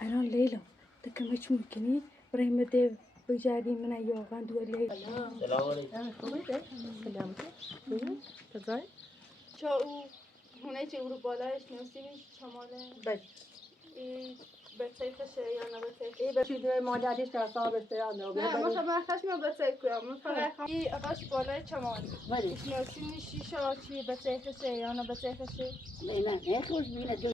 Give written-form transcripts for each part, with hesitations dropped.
الان ليلى تكملش ممكني برای مده بجردی من یاغان دولی سلام علیکم. خوبه؟ سلامتی. کجای؟ چا او هونه چه او رو بالایش نوسیمش شماله بله. ای بتیخشه یا نه بتیخشه ای بچه دوی مادریش در صاحب استراد نه مثلا من خشم بتیخ کنم من فقط ای اقاش بالای چماله بله. اش نوسیمش شیشه آچی بتیخشه یا نه بتیخشه نه خوش بینه دو.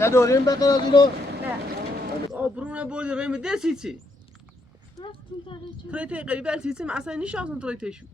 نه داریم بقیه از اینو نه برونه بردی ریم دستی چی؟ رفتون تاره چه تریتی قریبه التیسی من اصلا نیشانسون تریتیشو.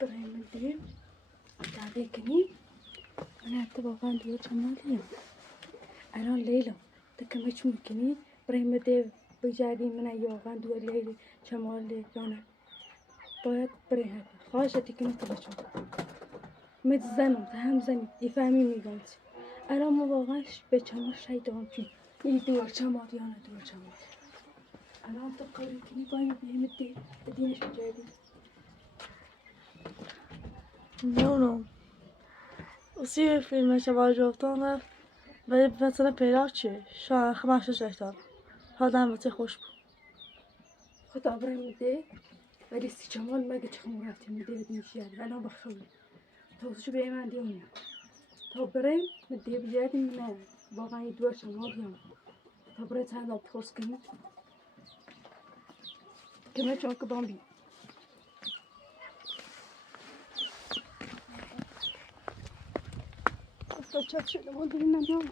برای مده دعوی کنی من اتفاقا دور شمالیم الان لیلا تکملش ممکنی برای مده بجردی من یاغان دولی شمال یا نه باید برای هر خواهشتی کنی کلشون مت زنم هم زنی یفهمی میگم چی الان ما واقعا به چمار شیطان چی این دور چمار یا نه دور چمار الان تو قوی کنی باید بیمت دی دینش بجردی نونو اسی فیلم شبا جفتان رفت ولی مثلا پیدا چی؟ شاید خماشش اشتار هادم وقتی خوش بود خدا برای میده ولی سی جمال مگه چه رفتیم میده میشه انا بخوام توصیش به من دیونیم تا برای میده بیادیم نه واقعا یه دور شمال هم تا برای چند آب خوش کنیم که من چون که بامبی اصلا چه شده من دیگه ندیام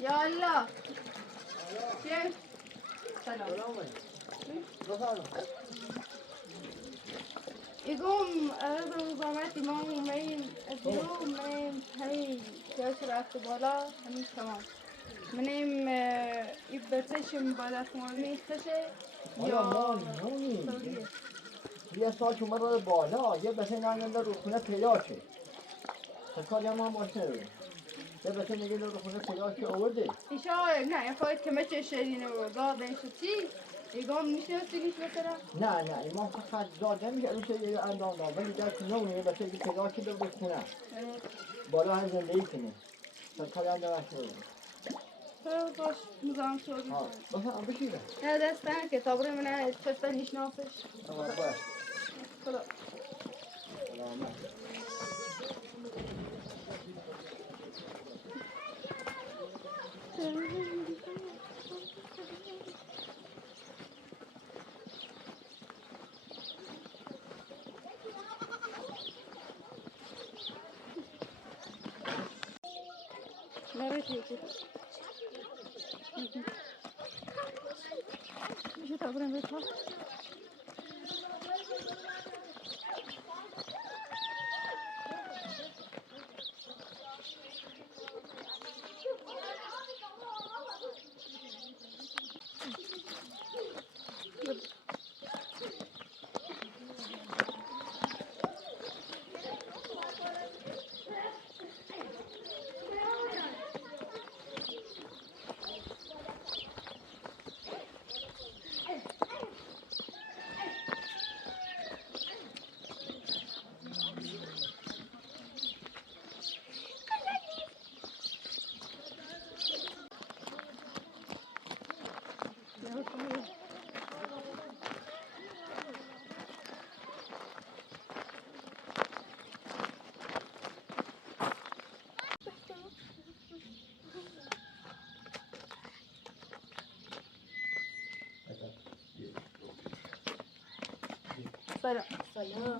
یا الله چه؟ سلام يقوم أرض زعمت إمام ومين اليوم منام هاي جالسة رفت بالا همین تمام منام يبقى تشم بالا تمامی خشه یا سوریه یه سال که اومد رو بالا یه بسه نگنده رو خونه پیدا شد سکاری هم باشه رو یه بسه نگنده رو خونه پیدا شد آورده ایشا نه یه خواهد که مچه شدین و زاد بینشو چی؟ يقوم میشنستگیش مثلا؟ نه ایمان فقط زاد نمیشه روش یه اندام دار ولی در که نمونه یه بسه یه پیدا شد رو خونه بالا هم زندگی کنه سکاری هم نمشه رو باش مزام سوری بسه بشیره نه دستن که تابره منه چسته نیشناسش باش خدا سلامت نرید یکی میشه تا بریم بپا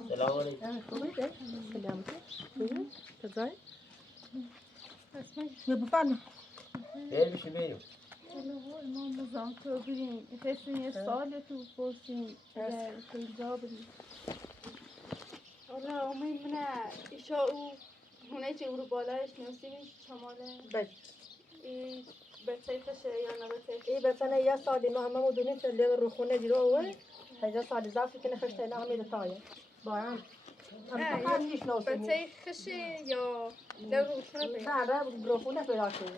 سلام علیکم خوبه؟ سلامتی؟ تزاي؟ یا بفرما بیر بشی بریم ما نظام تو بریم خیلی یه سال تو پرسیم تو اینجا بریم حالا امید منه ایشا او هونه چه برو بالایش نوسیمش شماله بله ای بچه خشه یا نه بچه ای مثلا یه سالی ما همه دونیم که لیگ رو خونه دیرو اوه هزار سالی زافی که نخشته نه همه دتایه باهم هم فقط نیش نوسیمی بچه خشه یا لو رو خونه بیم نه رو خونه پیدا شده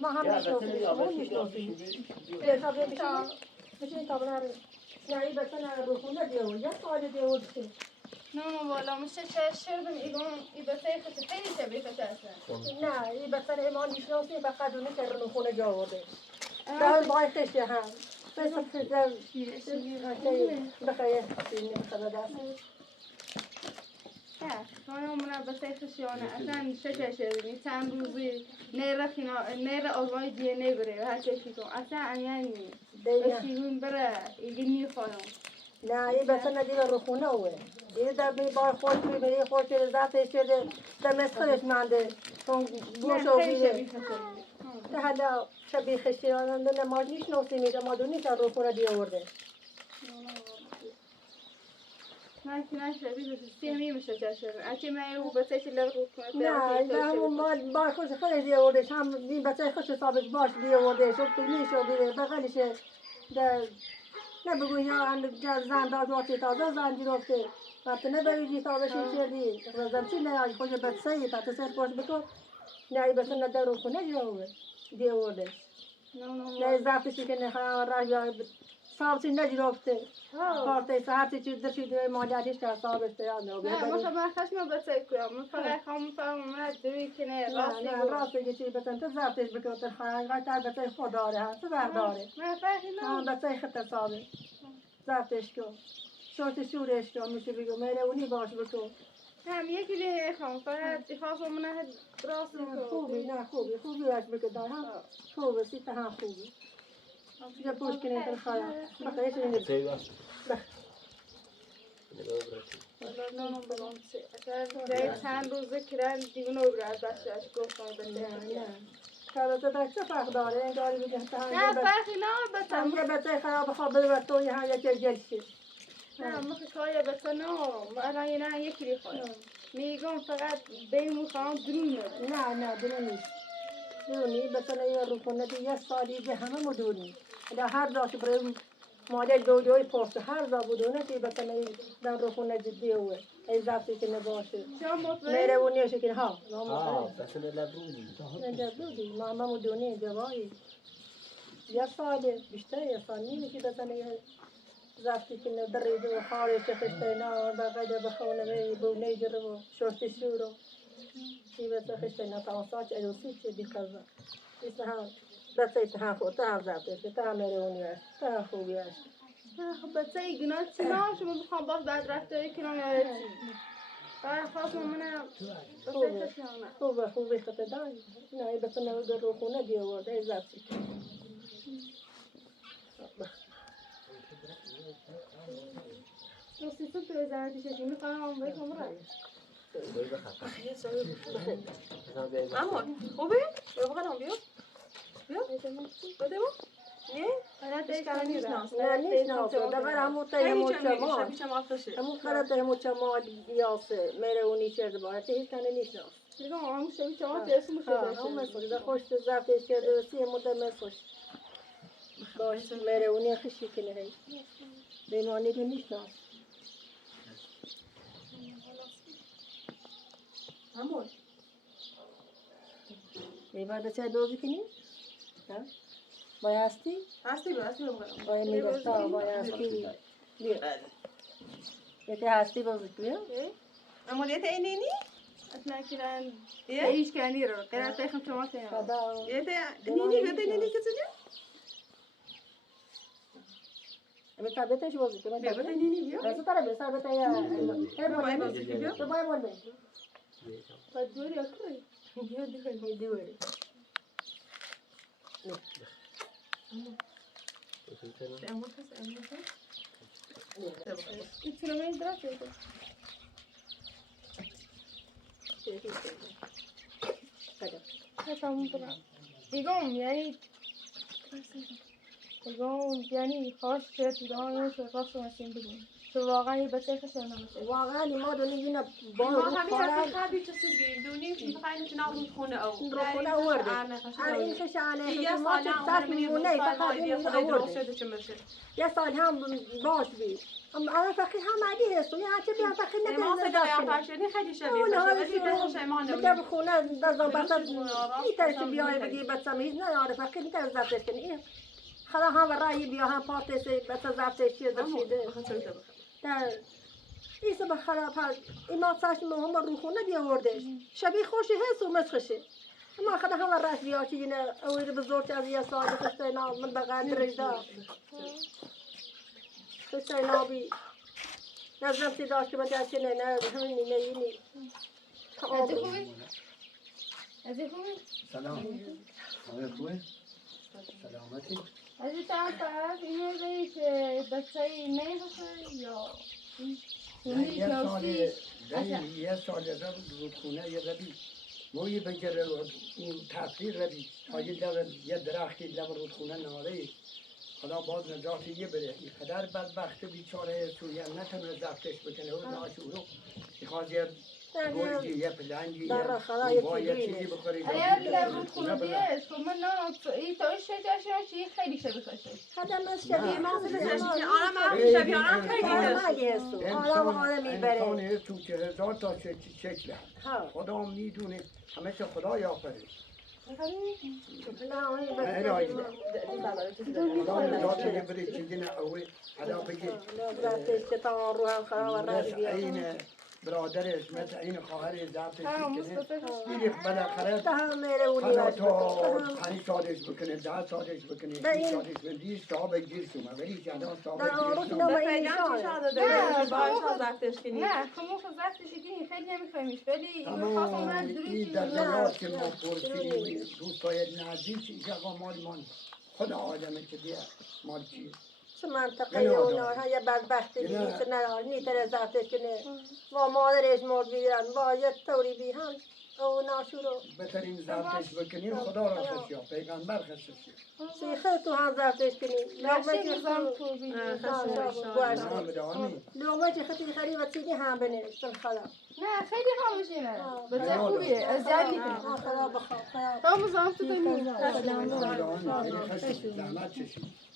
ما هم نیش نوسیمی همون نیش نوسیمی حساب بشین تا بنار نه ای مثلا رو خونه دیو یه سال دیو بشه نه والا مش شردم ایبته خیلی خیلی شبیه خش اصلا نه این بسن ایمان میشناسی فقط اونی که رو خونه جا آورده در بای خشی هم بس در بخیر خیلی بخیر دست خانم من بسه خشیانه اصلا شدی چند روزی نیر آزمای دیه نگره هر چیزی کن اصلا یعنی بشیون بره ایگنی خانم نه این بسن ندیده رو خونه اوه این در بی بای خوش بی خوش ذاتش شده در مسخرش منده چون گوش و بیده نه حالا شبیه خشیانه نماز میشناسی میده ما دونی که رو خونه دیه آورده نه شبیه سیمی میشه جشن اگه من او بچه چی لغو کنه نه همون ما با خوش خودش دیه آوردش هم این بچه خوش ثابت باش دیه آورده شد تو میشه بیده بغلشه در نه بگوی یا زن داد واتی تازه زن گرفته وقتی نبریدی تازه شی کردی زن چی نه خوش بچه ای تا سر خوش بکن نه ای بچه ندار رو خونه دیه آورده نه زفتشی که نه راه صاحب چی نگرفته کارت ساعتی چی درشی دیگه مالیاتش که صاحبش تیار نه نه مثلا من خشم بچه کنم من فقط خواهم فهم من دوی که نه راستی چی بچه تو زفتش بکن تو خواهی تا بچه خود داره هست برداره من فهمیدم بچه خط صاحب زفتش کن شورش کن میشه بگو میره اونی باش بکن هم یکی دیگه خواهم فقط خواستم من راست خوبی نه خوبی باش بکن دارم خوبه سیت هم خوبی یا پوش کنید الخيار بقى ايش سيبا چند روزه کرن دیگه نبرد بچه‌اش گفتم نه کارت داشت فرق داره انگاری میگه نه فرقی نه بتم یه بچه خراب خواب بده تو یه های جلشی نه مخ کاری بچه نه الان نه یکی خواهم میگم فقط بیمون خواهم درون نه درون نیست درونی بچه نه رو کنه یه سالی به همه مدونی در هر جاش برای ماده دوی پست هر جا بودونه که بچه در رو خونه جدی اوه ای زفتی که نباشه میره و نیشه که ها بس لبرودی لبرودی ما مدونی جوایی یه ساله بیشتر یه سال نیمی که بچه زفتی که ندرید و خارش خشته نه بقیده بخونه بی بونه جره و شورتی شورو که بچه خشته نه تماساچ ادوسی چه بی قضا ایسه هم بچه ته خود ته زفتش که ته میره و نیست ته خوبی هست بچه ایگناه چی نه شما بخوام باز بعد رفته کنم یا چی خواستم منم خوبه خطه داری نه ای بچه نوید رو خونه دیورده ای زفتی راستی تو زنتی چشی میخوام بکنم رای اما خوبه؟ بقیدم بیا بده ما؟ نه؟ انا تیکن نیست نه نیست دبر همون تایمون چما شبیه همون خرد همون چما یاسه میره اونی کرده باید هیچ کنه نیست دیگه همون شبیه چما تیسم شده همون مسئله خوش زفتش کرده سی مدت مسوش باش میره اونی خشی کنه هی بیمانی که نیست همون میباید چه دوزی کنی؟ بایستی؟ هستی بقیدم باید میگستا بایستی بیا یکی هستی بازی بیا اما لیت اینینی؟ اصلا کردن هیچ کنی رو کردن تیخم شما کنیم خدا لیت اینینی بیت اینینی کسی جا؟ اما ثابتش بازی کنه بیت اینینی بیا راستا ترى بس ثابت يا باي بازی بیا تو باي مول دوری اکری دوری ایتونم درسته تمام کنم یعنی خواست شد بودن شو راست مسیم بگم تو واقعا یه بچه خشن نمیشه واقعا ما دونی اینا با ما همین خبی تو سگیم دونیم که بخوایم که نازم خونه او خونه آورده این خشانه یه ما سال هم تصمیم مونه فقط این آورده شده چه میشه یه سال هم باش بی اما فقط هم عادی هست یا چه بیا فقط ما صدا یا شدی خیلی شبیه ولی بهش ایمان بدم خونه در زبطه میترسی بیای بگی بچه میز نه یاره فقط میترسی زبطش کنی خلا هم رای بیا هم پاتش بچه زبطش چیه درشیده در ایسا به خراب هست ایما ساش مهم رو خونه بیاوردش شبیه خوشی هست و مسخشه ما خدا هم راش بیا که نه اوید بزرگ از یه سال خشته نام من بقدر رجدا خشته نابی نظرم سی داشت که من جاچه نه همین نیمه اینی از خوبی؟ از خوبی؟ سلام حالت خوبه؟ سلامتی؟ از چند طرف اینو داری که بچه نمیخوشه یا یه سال رودخونه یه ربی موی بگره این تفسیر ربی تا یه درختی لب رودخونه ناره خدا باز نجات یه بره این قدر بدبخت بیچاره سوریه نتونه زفتش بکنه و ناشورو میخواد یه گرگی یه پلنگی یه چیزی بخوری اگر لب رودخونه دیه خب من نه ای تایش شجرش خیلی شبیه خشه خدم از شبیه ما انسان تو که هزار تا شکل هست خدا میدونه همه چه خدا یافره خدا نجات یه بره چیزی نه اوه حالا بگید این برادرش مثل این خواهر زبطش کنه میریخ بالاخره حالا تا 5 سالش بکنه 10 سالش بکنه 20 سالش بکنه 20 تا بگیر شما ولی که الان تا بگیر شما نه خمو خزفتش کنی خیلی نمیفهمیش ولی تمام این دردیات که ما پرسیدیم دوستای نزدیک اینجا مال خدا آدمه که دیگه مال چیه چه منطقه اونها یه بدبختی نیست نه میتره زفتش کنه و مادرش مرد بیرن با یه طوری بی هم او ناشورو بهترین زفتش بکنیم خدا را خشیا پیغمبر خشیا سیخه تو هم زفتش کنیم لغمه چه لغمه چه خطی خری و چیدی هم بنوشتن خدا نه خیلی خاموشینه بچه خوبیه از جد میکنه خدا بخواه تا مزام تو کنیم زحمت چشید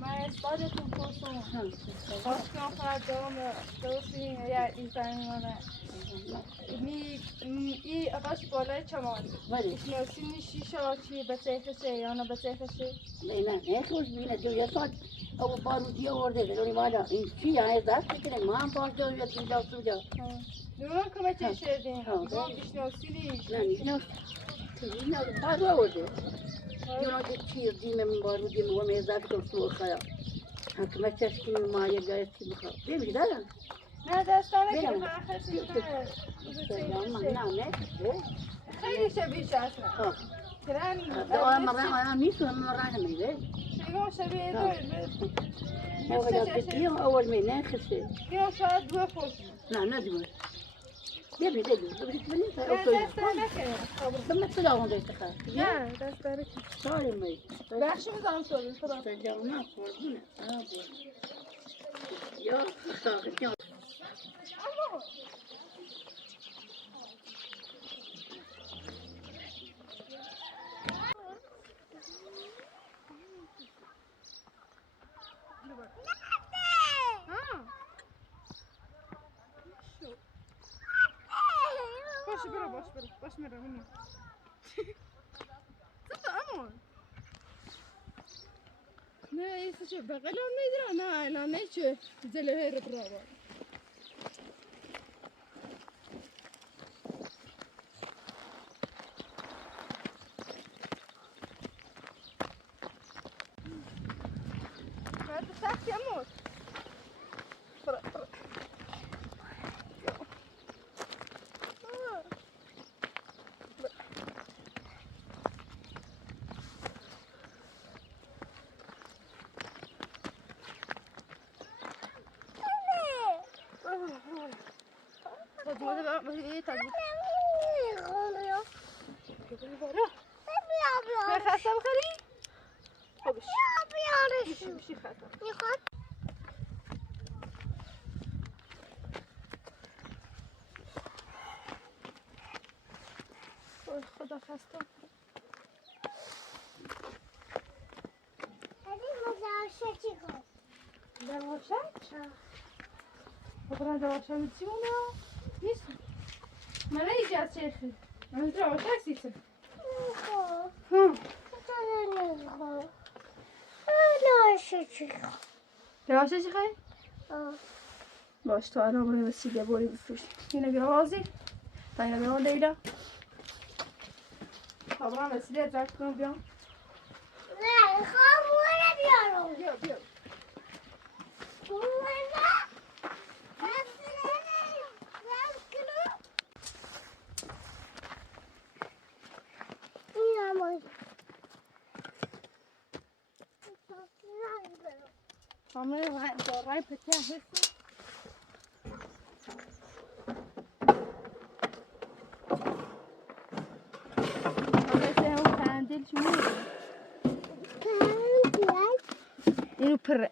ما استادتون پرسون خواستم خواهدام دوستیم یا ایزنیانه ای آقاش بالای چمانی اشناسینی شیشا چی بسیخشه یا نه بسیخشه نه خوش بینه دو یه سال او بارودی آورده دلونی مالا این چی هست دست بکنه ما هم باش دو یه اینجا سوجا دوران کمه چه شدیم با اشناسینی نه باز آورده یونا که چیر دیمه من بارودی و میزد کن سو خیا حکمه چشکی ما یه جای چی میخواد بیمی دارم نه دستانه که خرخشی نه خیلی شبیه اصلا کرن آم نیستم مراه میده شیگاه شبیه نه اول می نه خسته یا شاید دو خوش نه دو بیمی ده دو ببینی نه دستانه که دم نفس داون ده تخا نه دستانه که سال می بخشی میزنم سوری خدا سجاونا قربونه یا ساقط یا باش میره همین تو امون نه ایسا چه بغلان میدرا نه الان نه چه زله رو برابر بعد سخت امون خستم خری؟ خب بشی خستم تا خستم. دواشه؟ خب دواشه می چی مونه؟ نیست. من ایجاد شیخی. من دواشه سیسه. دواشه چی خواهی؟ باش تو الان بریم سیگه بوری بفروش. اینه بیا بازی. تا اینه بیان دیده. تا برام رسیده درک کنم بیام. نه خواه مونه بیارم. بیا بیا. Hombre, vai pequena hesse. Esse é o candil de mulher. E o perre.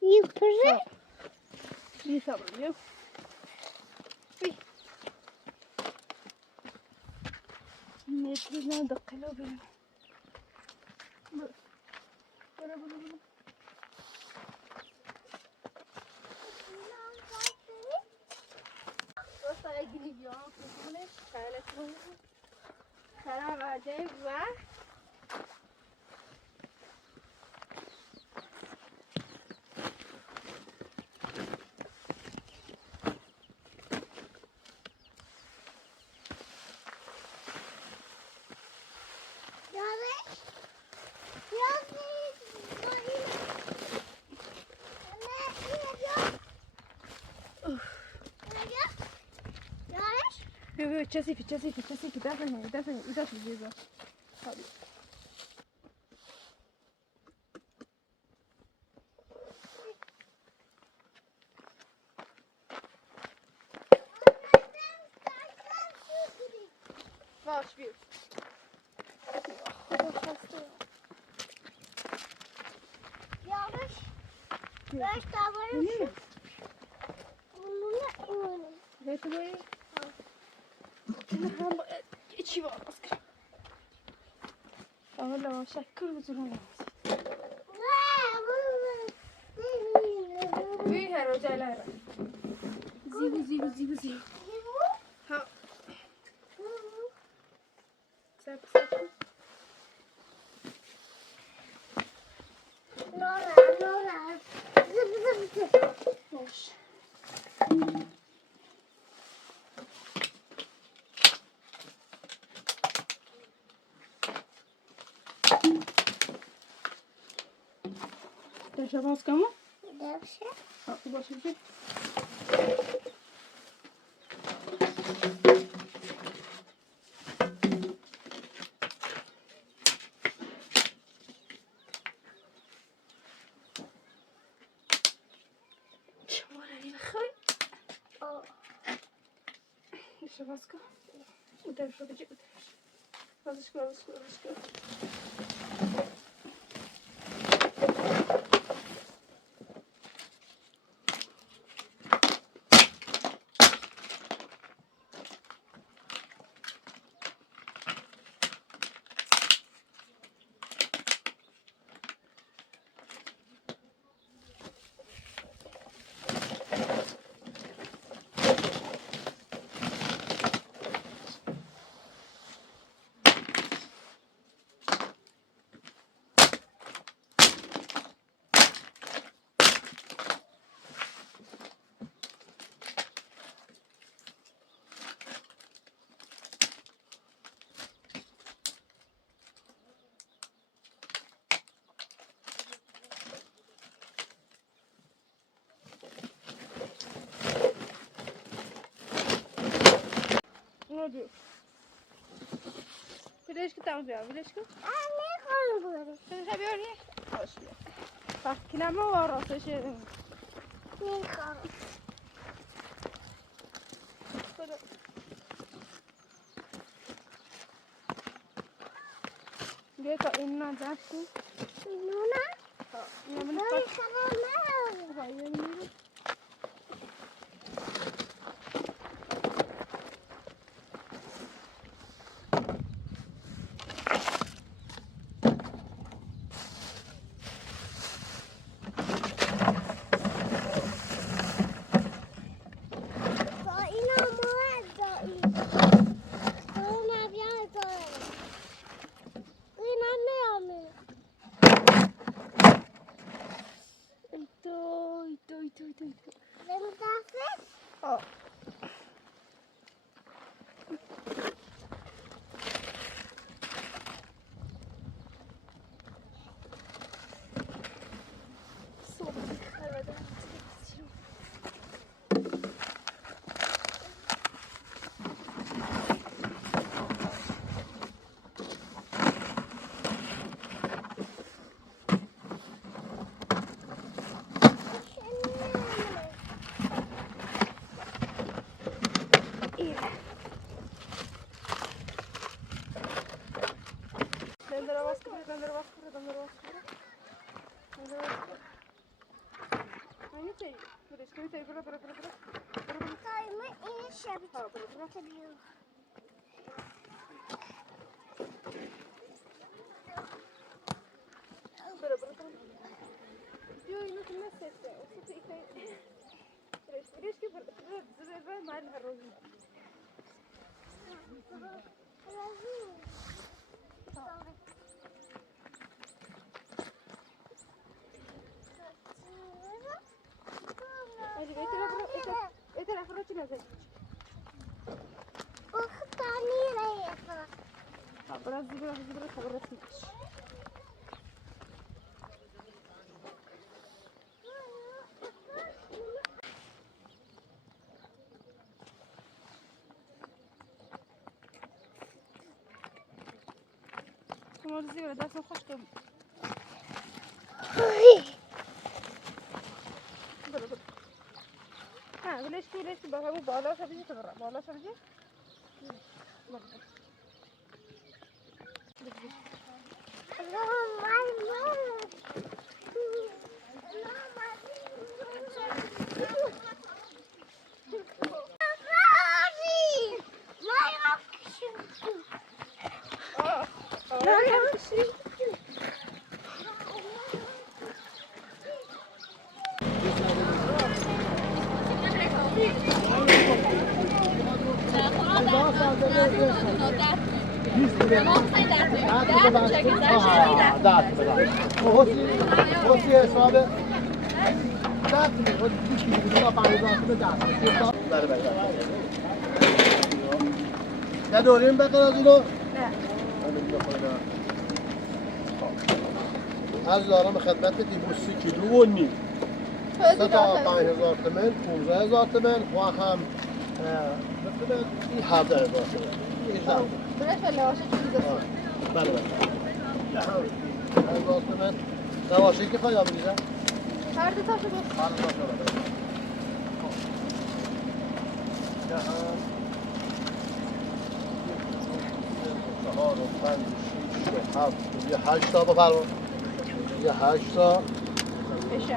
E o perre? Isso é bom, viu? Metros não dá calor, viu? Bora. gidiyorum kızımın kayletmeni. Karar vereceğim ve Часики, дай виза. Ваш вид. Yanlış. Beş tane. Bunu ne? Дай туда. İçi var asker. Valla şeker güzel. Bir her ocalar. Zivu. Ha. Sap. Nora. Zıp. Hoş. Deixa eu buscar uma? Deve ser. Ah, eu gosto de. Chamar ali na rua. Deixa eu buscar. Deixa eu pedir. Faz as coisas. Olha. Vilejka tam diyor. Vilejka. Ne koyuyoruz? Sen seviyor ne? Hoş. Farkına mı var o şey? Ne koyuyoruz? Geta inna dashi. Nuna? Yemin Ne koyuyoruz? Hayır. مرزی و دستم خوش کن. ها وليش بقى بالا سبجي تبرع بالا سبجي نداریم بقیه از اینو؟ از دارم خدمت بدیم 30 کیلو و نیم 3 تا 5000 تومن 15000 تومن و هم مثلا این 17000 تومن بله بله 1000 تومن لواشی که خواهی آبریزه؟ هر دو تا شده هر دو تا شده چهار و 5 و 6 و 7 یه 8 تا بفرما یه 8 تا بشه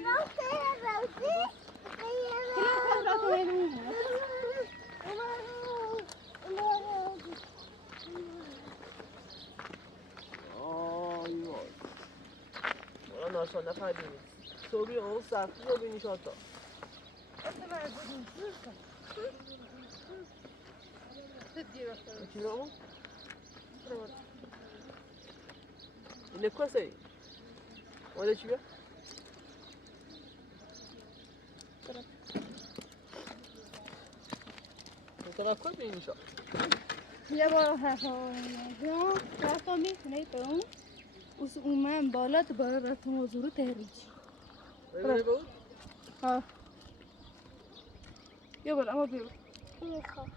نه خیلی باید خدا ناشا نفهمیدیم صبحی اون سختی رو بینی شاد تا اینه کسی؟ ولی چی بیا؟ مثلا کل بینی شو. یه بار رفتم میکنه تو اون اس اومم بالا دوباره رفتم حضور تهریج ببینی بود؟ ها یه بار اما بیرون میخوام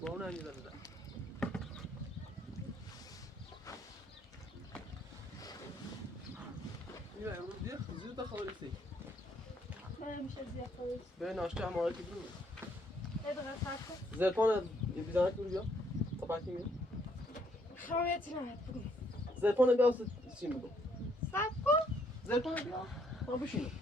با اون انجام دادم. یا امروز دیگه زود بخوریستی. میشه زیاد خویش به ناشته هم آره که برو. ادغام ساعت زرپان بیزانه که بیا. تپاکی می. خواهیت نهاد بگم زرپان بیا چی میگم. ساعت کو زرپان بیا. ما بشینیم.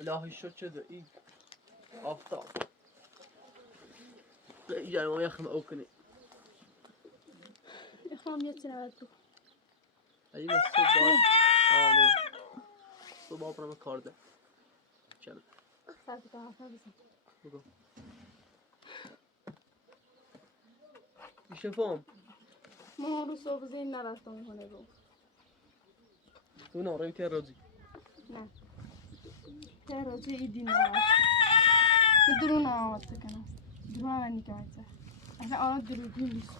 الهی شد شده ای آفتاب اینجا ما یخم او کنی خواهیت نهاد بگم اگه من صبح آنو صبح برام کار ده چند ساعت که آفر بزن بگو میشه فهم ما رو صبح زین نرفتم خونه رو تو نارایی تیر روزی نه تراجع ایدی نرفت درون آمد کنم درون آمد نکرده اصلا آمد درودی نیست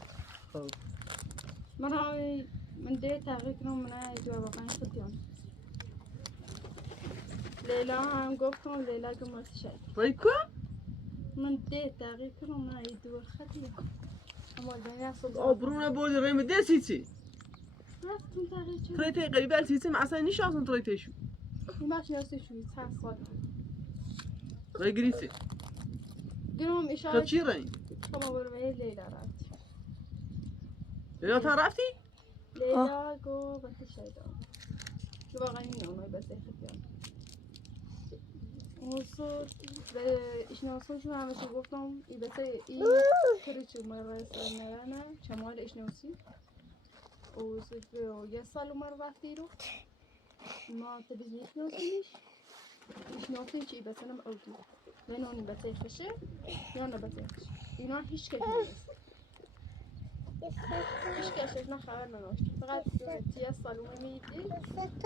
خب من ده تحقیق کنم من دو واقعا خودم لیلا هم گفتم لیلا که مرتشد وای کو من ده تحقیق کنم من دو خطی اما البته صبح آبرونه بودی ریم دستی چی رفتم تحقیق چه تریته قریبه سیسی مثلا نیشان تریته شو این بخش نیستی شوید چند سال وای گریسی گرام اشاره خب چی رنگ شما برای لیلا رفت لیلا تا رفتی لیلا گو بس شایده که واقعا این اونای بس خیلی اوسو به اشناسوش من همیشه گفتم ای بس ای کریچو مرسل نرانه چمال اشناسی اوسو یه سال عمر وقتی رو ما تبیز اشناسیش اشناسیش ای بس نم اوکی من اون بس خشه یا نه بس خشه اینا هیچ کسی نیست هیچ کسی نه خبر نداشت فقط یه سال عمر میدی بس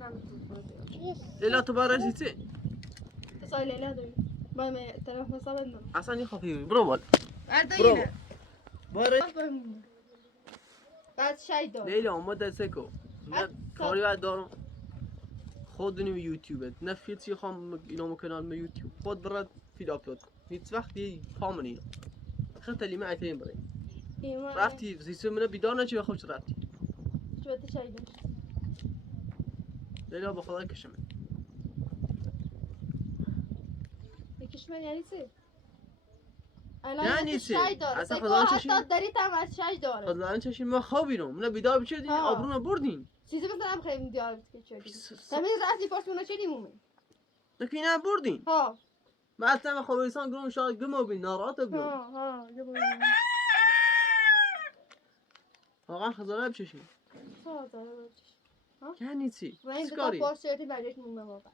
نم لیلا تو برای چی سال لیلا داری با من طرف حساب ندارم اصلا این خفیفی برو بال اردینه برای بعد شای دار لیلا ما دسته کو نه کاری باید دارم خود دونیم یوتیوبه نه فیلسی خواهم اینامو کنال ما یوتیوب خود برد فیل آپلود کن هیچ وقت یه پامن اینو خیلی تلیمه ایتیم برای رفتی سیستم منو بیدار نچی و خوش رفتی شوته شای دار لیلا با خدا کشمه بکشمن یعنی چی؟ یعنی چی؟ شای داره اصلا سکو خدا حتی چشیم داری تم از شای داره خدا لعنت چشیم ما خوابیدم منو بیدار بچدین ها. آبرونو بردین چیزی مثلا خیلی دیار که چودی تمیز رفتی پاس منو چی دیمومی نکی نه بردین ها بعد تم خوابیسان گروم شاید گمو بین ناراحت بیام ها یه بار واقعا خدا بچشیم ها داره یعنی چی؟ و این دو تا چیکاری؟ پاس چودی برایش مومه ما بس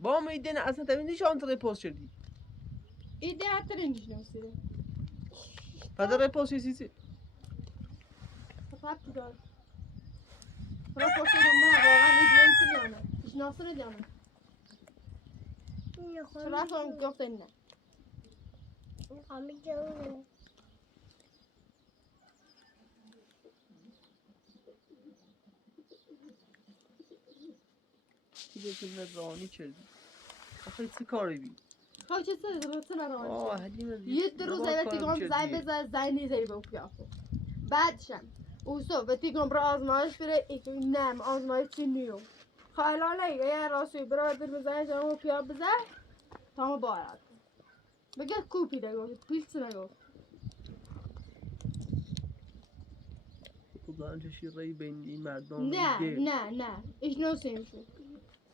با میدین اصلا تبین نیش آنتره پاس شدی ایده حتی اینجوش نمیسیره خدا پاسی سیسی ربطی داره را پاسی رو من واقعا ایدویی دیانه ایش ناصر دیانه چرا هم گفته نه میخوام جونه دیگه که رانی کردی آخه چه کاری بی خواهی چه سه درسته نرانی آه حدیم یه روز ایوه تیگم زنگ بزن زنگ نیزه به پیافو بعدشم اوسو و تیگم برای آزمایش بره ایتو نم آزمایش چی نیو خیلاله یه راسوی برای در بزنی جمعو پیاف بزن تمام بارد بگه کوپی دگو پیلس نگو خدا چه شیرهی بین این مردم نه ایش نو سیمشو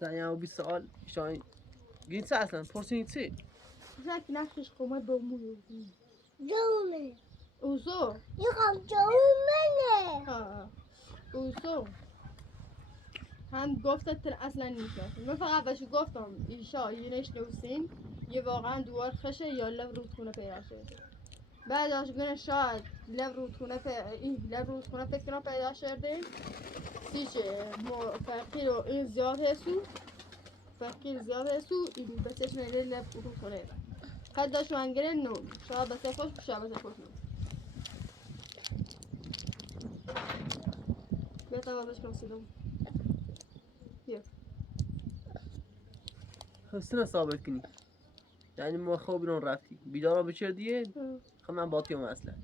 زنی او 20 سال شاید گین چه اصلا پرسین چی؟ زنی نفسش خومه دومونو جونه اوسو میخوام جونه اوسو هم گفتت اصلا نیست من فقط بهش گفتم ایشا یه نشنوسین یه واقعا دوار خشه یا لب رودخونه پیدا شده بعدش گونه شاید لب رودخونه فکر کنم پیدا شده سیچه فقیر و این زیاد هستو این بسش نیده لب رودخونه ایده قد داشت منگره نون شاید بسه خوش نون بیتا بازش کنسیدم خسته ثابت کنی یعنی ما خواب بیرون رفتی بیدارا بچر دیگه خب من باطیم اصلا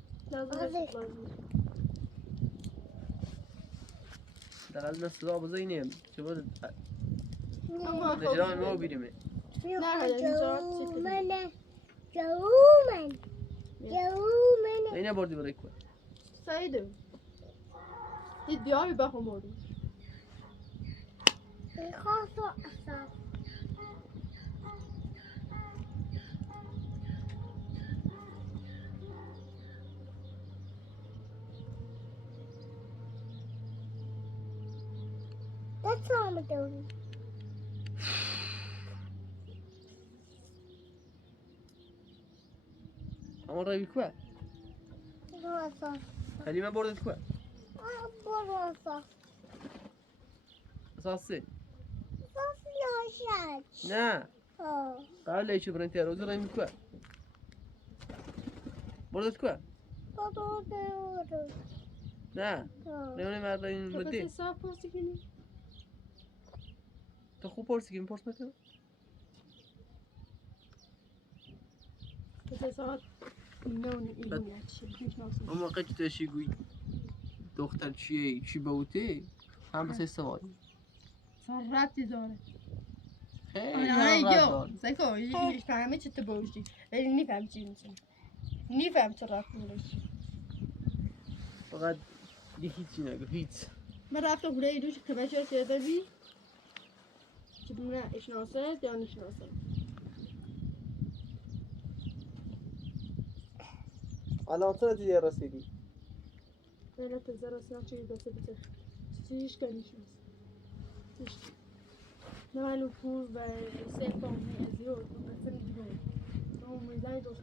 در از صدا بزنیم چه بود نجران ما بیریم جومن اینه بردی برای کن سایده دیاری به هموری میخواست اصلا That's all I'm doing. اما روی کوه Rosa. حلیمه بردت کوه Rosa. اساسی Sosyal. نه Oh. قبل ایچه برنتی روزی روی کوه بردت کوه Baba diyorum. نه لیونه مرد این مدی صاف پرسی کنی تو خوب پرسی کنی پرس نکنم بسه ساعت نون ایلونه چی میشناسم اما موقع که تشی گوی دختر چیه چی بوته هم بسه سواری سر ربطی داره خیلی آره هم رد یو دار سکو یکیش فهمه چه تو باشی ولی نیفهم چی میشه نیفهم چه ربطی داشت فقط دیگه هیچی نگو هیچ من رفتم خونه ایدوش که بچه شده بی که بونه اشناسه یا نشناسه الان تو نتیجه رسیدی ولی پزر اصلا چیزی دسته بسه چیزیش که نشناسه نه من پول و سلفون ازیو بسه میگیرم نه میزنی دوستی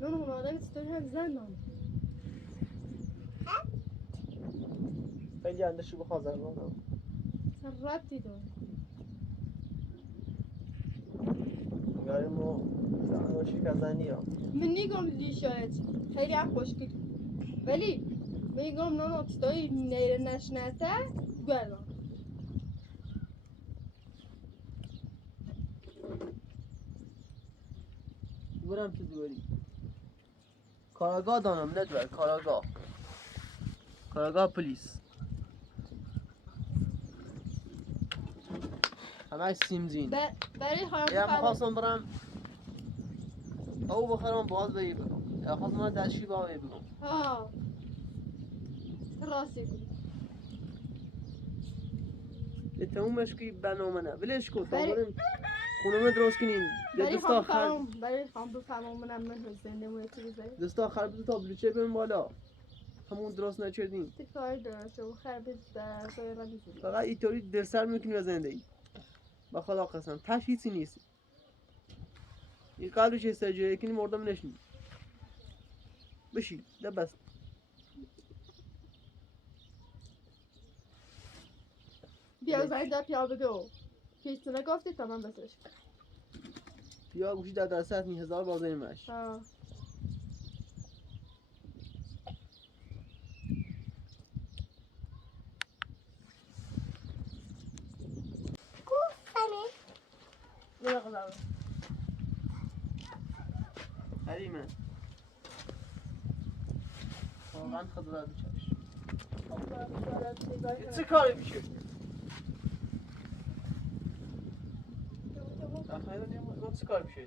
نه اون آدم ستاری هم زن نام خیلی اندشو بخواه زنگانم سر ربطی داره نگاری ما زنگاشی که زنی ها من نگم لیشایت خیلی هم خوشگل ولی میگم نه تایی نیر نشناسه گردم برم تو دوری کاراگاه دانم ندور کاراگاه پلیس همه سیمزین برای خواهم یا مخواستم برم او بخورم باز بایی بگم یا خواستم من دستشی با بایی بگم ها راستی کنی به تمومش که برنامه نه ولش کن تا برای- بریم خونه درست کنیم برای دست آخر خواهم بفهمم من زنده موی چی بزنی دست آخر بده تا بلوچه بریم بالا همون درست نکردیم تی کاری داره شو خربید در توی را بیزید فقط اینطوری در سر میکنی و زنده ای با خدا قسم تش هیچی نیست این قبلش استجایه کنی مردم نشنی بشی ده بس بیا زنگ در پیا بگو کیست نگفتی تا من بسرش پیا گوشی در دست هست 1000 بازه مش ها بیا قدام حریمه واقعا خدا را بچش چه کاری میشه آخه ما چه کار میشه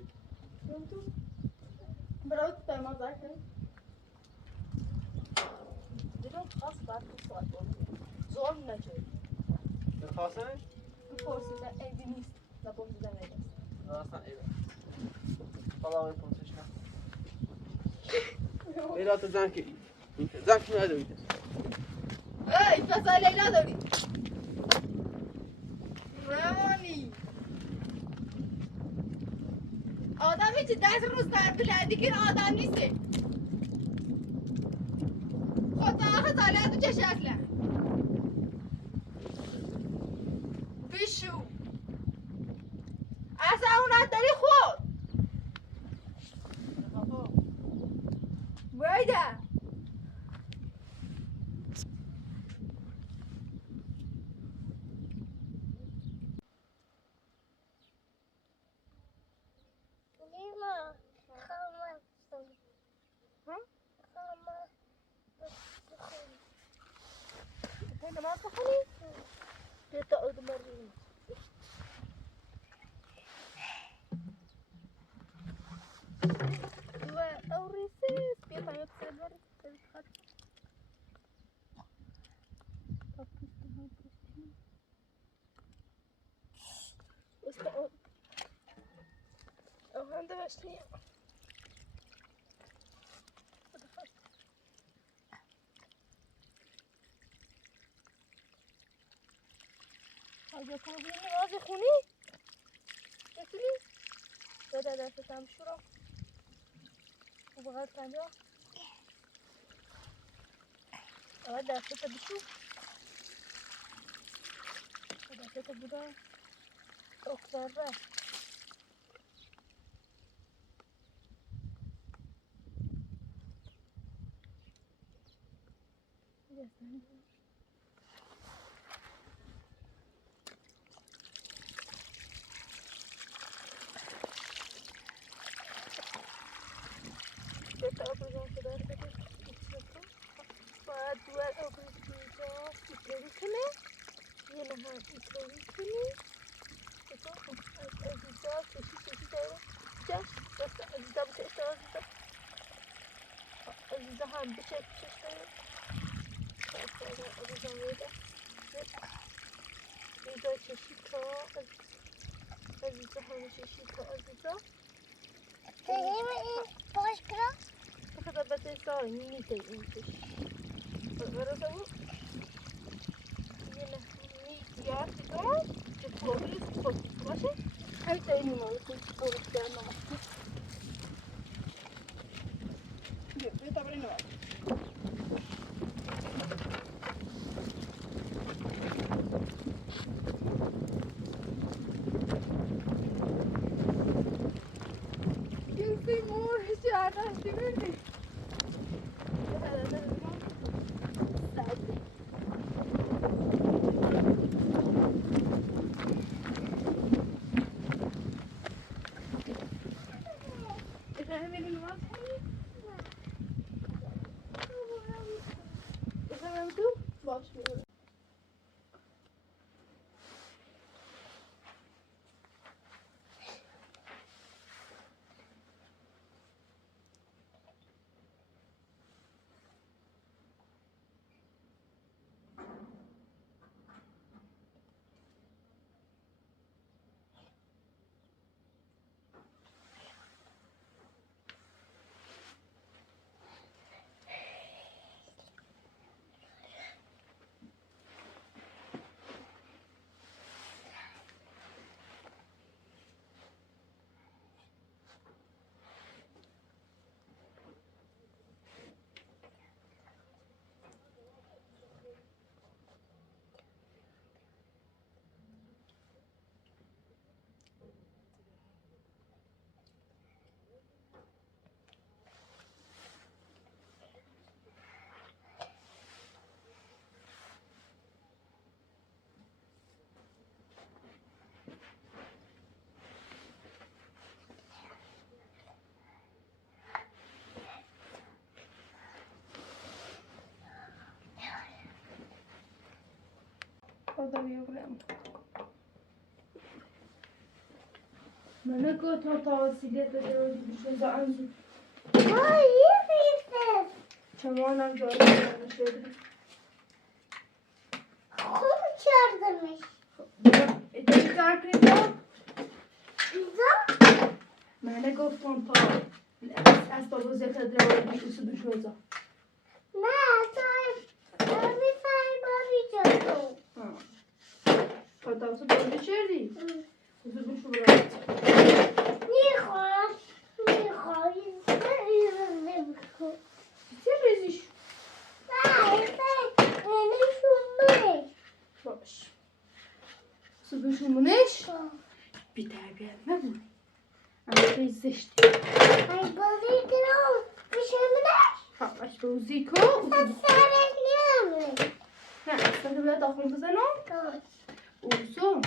برات به ما زنگ دیدم خاص بعد صحبت زور نجوی درخواستنش بپرسیدن ایدی نیست نپرسیدن ایدی است راستن ایده خدا بپرسش نه ایده تو زن که زن که نداری ای پس لیلا داری رمانی آدمی که 10 روز در پله دیگر آدم نیسته خود تا آخه ساله تو چه شکله بیشو اصلا اونت داری خود بایده Lima, خمس هی نماز بخونی؟ بیا تا اود مریم و اوریسیس بیا تا اود سرور خط استعود او هنده باشتیم حاجة تنظيم نماز خوني شكلي بدا دستم شورا وبغير كنجا اول دستت بشو دستت بدا اكتر Kita obrigam saudara kita. Pak dua obrigam ikut kene. Ia nah ikut kene. Itu aziza sesi tahu. Just aziza bisa tahu aziza. Aziza ham bisa tahu. Kalau aziza ada. Aziza sesi tahu. Aziza ham sesi tahu aziza. خدا بده سال نیته این کش برای او یه نیت یاد دار که پرولیس خود باشه همین تا این مال خود پرولیس در نماستی بیا تا برای نماز Gülsün mor şahane değil mi? خدا بیاورم من گفتم تا وسیله داره و شده انزو چمانم جایی شده خوب کردمش ادایی کار کنید اینجا من گفتم تا از بابا زیتا داره و شده شده نه تو میفهمی بابی جاتو خدا تو بازی چردی؟ بزر بشو برات میخواد ایرزه بکن چه ریزیش؟ نشون باش بزر بشومونش بی تربیت نبونه اما خیلی زشتی ای بازی کنم بشمونش باش بازی کن سرش نمونه نه اصلا که باید داخل بزنم اوزو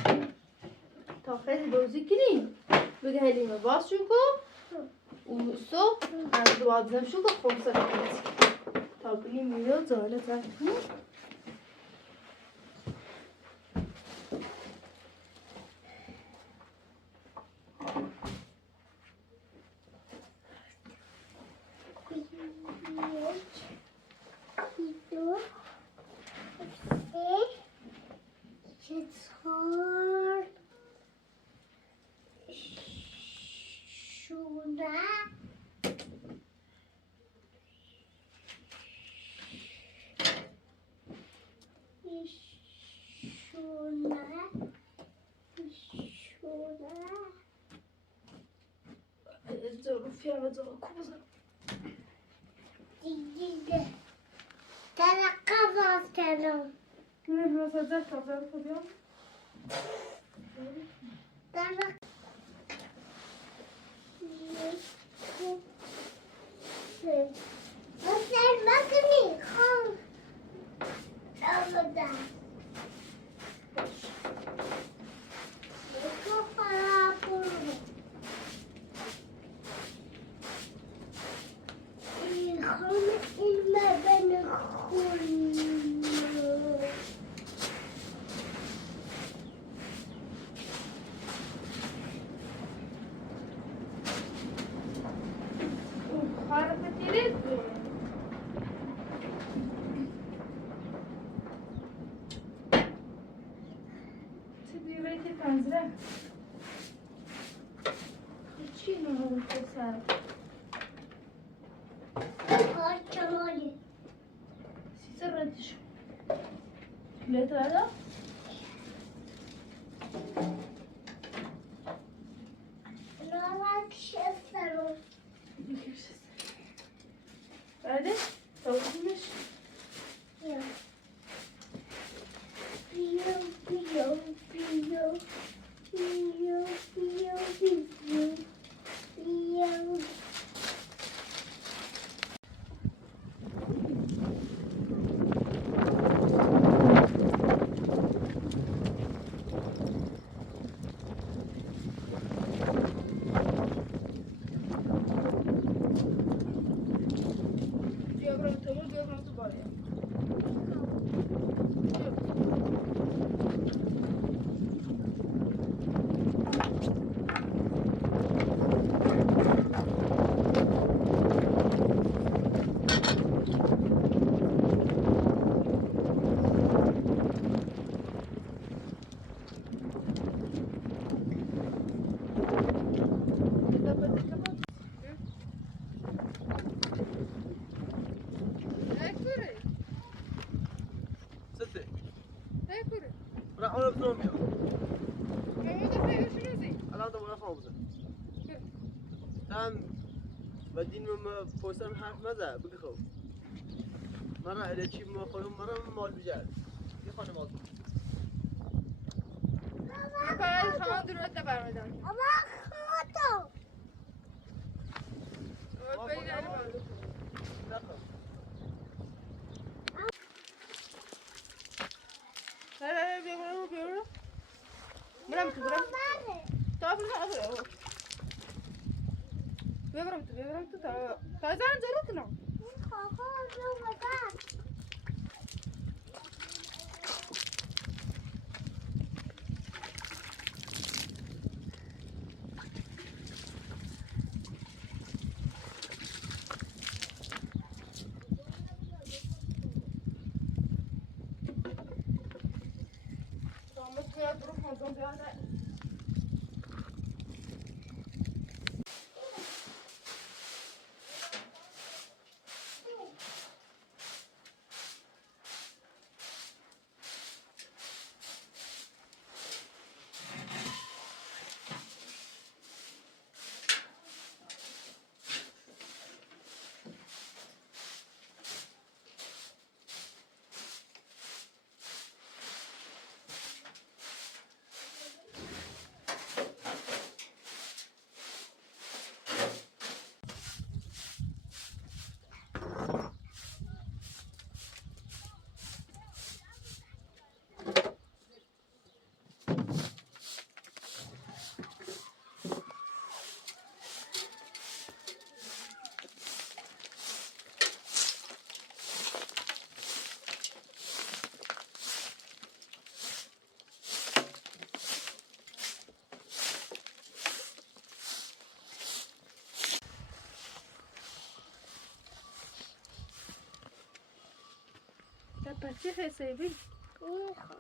تا خیلی بازی کنی بگه حلیمه باز شو کن اوزو از دوازم شو کن خمسه کنید تا بینی میره زاله زن کنی چطور شونه ظروفی هم از آقا کو بزنم دیگه ترقه باز کردم نه مثلا زد کافر رو بیام ترقه مثل بکنی خون آمده بکن خراب برو این خون این مبن خون خواهر فتیره چه دیره که پنزره چی نمون پسر کار چمالی سیزه ردشو لیت بردا نامک شسترون بعده تاوزیمش بیا بیا بیا بیا بیا بیا بیا بیا بیابرم تمول بیابرم تو بالا سته برا اونو بزنم بیا الان دوباره خواهم بزن تم بدین ما پوستم حرف مزه بگی خوب من را اله چی ما خواهم مرا مال بجرد یه خانه مال باید خواهم درست برمیدن اما خودم برم تو تا ببرم تو تا زن جلو کنم خواهم رو بگم متويا تروح مضم بيانا بچه حسابی میخوام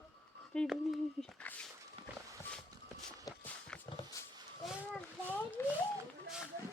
ببینی ببین